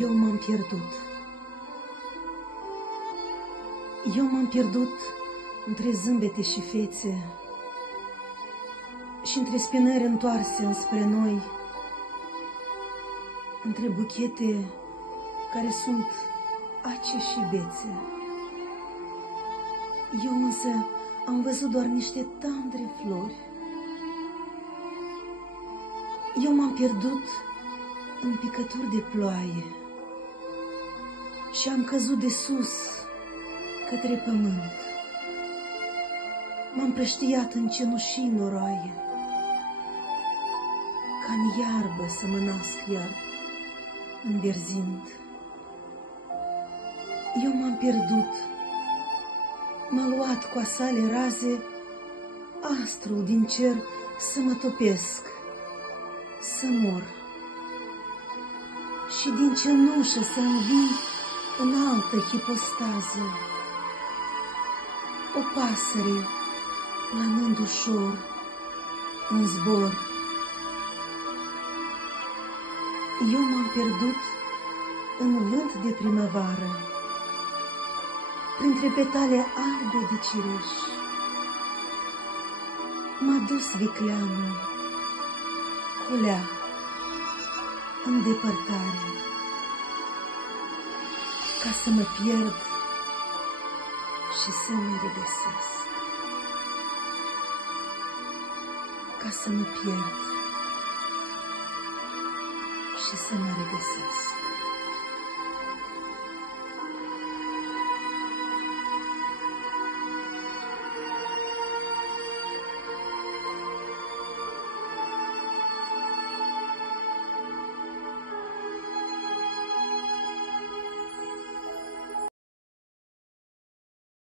Eu m-am pierdut. Eu m-am pierdut între zâmbete și fețe și între spinări întoarse înspre noi, între buchete care sunt ace și bețe. Eu însă am văzut doar niște tandre flori. Eu m-am pierdut în picături de ploaie și am căzut de sus către pământ. M-am prăștiat în cenușii noroaie, ca-n iarbă să mă nasc iar înverzind. Eu m-am pierdut, m-a luat cu sale raze astrul din cer să mă topesc, să mor și din cenușă să învii în altă hipostază. O pasăre planând ușor în zbor. Eu m-am pierdut în vânt de primăvară, printre petale albe de cireș. M-a dus vicleanul, culea în depărtare, ca să mă pierd și să mă regăsesc. Ca să mă pierd și să mă regăsesc.